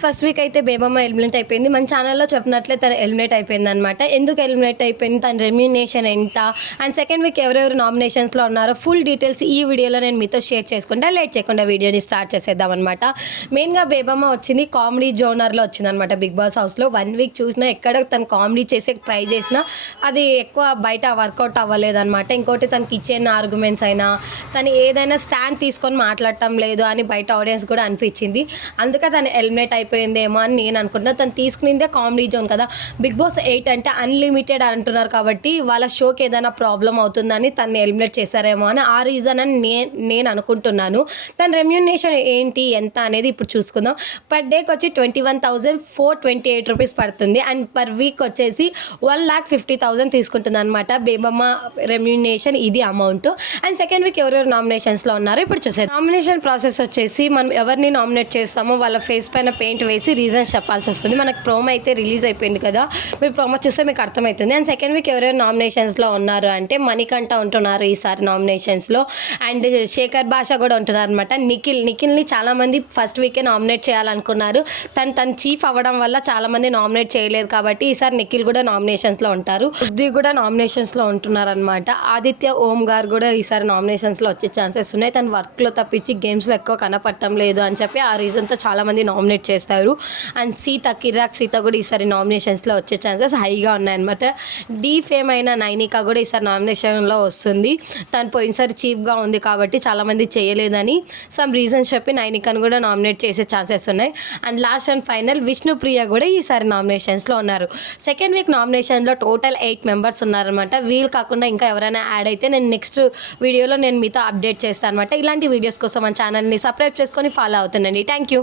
First week అయితే Bebamma eliminate అయిపోయింది. మన ఛానల్లో చెప్పినట్లే తను ఎలిమినేట్ అయిపోయిందనమాట. ఎందుకు ఎలిమినేట్ అయిపోయింది, తన రెమ్యునేషన్ ఎంత, అండ్ సెకండ్ వీక్ ఎవరెవరు నామినేషన్స్లో ఉన్నారో ఫుల్ డీటెయిల్స్ ఈ వీడియోలో నేను మీతో షేర్ చేసుకుంటా. లేట్ చేయకుండా వీడియోని స్టార్ట్ చేసేద్దాం అనమాట. మెయిన్గా బేబమ్మ వచ్చింది కామెడీ జోనర్లో వచ్చిందనమాట. బిగ్ బాస్ హౌస్లో 1 వీక్ చూసినా ఎక్కడ తను కామెడీ చేసే ట్రై చేసినా అది ఎక్కువ బయట వర్కౌట్ అవ్వలేదన్నమాట. ఇంకోటి తనకి ఇచ్చిన ఆర్గ్యుమెంట్స్ అయినా తను ఏదైనా స్టాండ్ తీసుకొని మాట్లాడటం లేదు అని బయట ఆడియన్స్ కూడా అనిపించింది. అందుకే తను ఎలిమినేట్ అయిపోయిందేమో అని నేను అనుకుంటున్నా. తను తీసుకునిందే కామెడీ జోన్ కదా. బిగ్ బాస్ 8 అంటే అన్లిమిటెడ్ అంటున్నారు కాబట్టి వాళ్ళ షోకి ఏదైనా ప్రాబ్లం అవుతుందని తను ఎలిమినేట్ చేశారేమో అని ఆ రీజన్ అని నేను అనుకుంటున్నాను. తన రెమ్యునేషన్ ఏంటి ఎంత అనేది ఇప్పుడు చూసుకుందాం. పర్ డేకి వచ్చి 21,428 రూపీస్ పడుతుంది. అండ్ పర్ వీక్ వచ్చేసి 1,50,000 తీసుకుంటుంది అనమాట బేబమ్మ రెమ్యునేషన్. ఇది అమౌంట్. అండ్ సెకండ్ వీక్ ఎవరెవరు నామినేషన్స్లో ఉన్నారో ఇప్పుడు చూసేది. నామినేషన్ ప్రాసెస్ వచ్చేసి మనం ఎవరిని నామినేట్ చేస్తామో వాళ్ళ ఫేస్ పైన పెయింట్ వేసి రీజన్స్ చెప్పాల్సి వస్తుంది. మనకు ప్రోమో అయితే రిలీజ్ అయిపోయింది కదా, మీరు ప్రోమో చూస్తే మీకు అర్థమవుతుంది. అండ్ సెకండ్ వీక్ ఎవరెవరు నామినేషన్స్లో ఉన్నారు అంటే మణికంఠ ఉంటున్నారు ఈసారి నామినేషన్స్లో. అండ్ శేఖర్ భాష కూడా ఉంటున్నారు అనమాట. నిఖిల్ని చాలామంది ఫస్ట్ వీకే నామినేట్ చేయాలనుకున్నారు. తను చీఫ్ అవ్వడం వల్ల చాలామంది నామినేట్ చేయలేదు కాబట్టి ఈసారి నిఖిల్ కూడా నామినేషన్స్లో ఉంటారు. ఉద్ది కూడా నామినేషన్స్లో ఉంటున్నారు అనమాట. ఆదిత్య ఓం గారు కూడా ఈసారి నామినేషన్స్లో వచ్చే ఛాన్సెస్ ఉన్నాయి. తను వర్క్లో తప్పించి గేమ్స్లో ఎక్కువ కనపడటం లేదు అని చెప్పి ఆ రీజన్తో చాలామంది నామినేట్ చేస్తారు. అండ్ కిరాక్ సీత కూడా ఈసారి నామినేషన్స్లో వచ్చే ఛాన్సెస్ హైగా ఉన్నాయన్నమాట. డీ ఫేమ్ అయిన నైనిక కూడా ఈసారి నామినేషన్లో వస్తుంది. తను పోయినసారి చీఫ్గా ఉంది కాబట్టి చాలామంది చేయలేదని సమ్ రీజన్స్ చెప్పి నైనికను కూడా నామినేట్ చేసే ఛాన్సెస్ ఉన్నాయి. And last and final Vishnupriya కూడా ఈసారి నామినేషన్స్లో ఉన్నారు. సెకండ్ వీక్ నామినేషన్లో టోటల్ 8 మెంబర్స్ ఉన్నారనమాట. వీళ్ళు కాకుండా ఇంకా ఎవరైనా యాడ్ అయితే నేను నెక్స్ట్ వీడియోలో నేను మీతో అప్డేట్ చేస్తాను అనమాట. ఇలాంటి వీడియోస్ కోసం మన ఛానల్ని సబ్స్క్రైబ్ చేసుకొని ఫాలో అవుతుండండి. Thank you.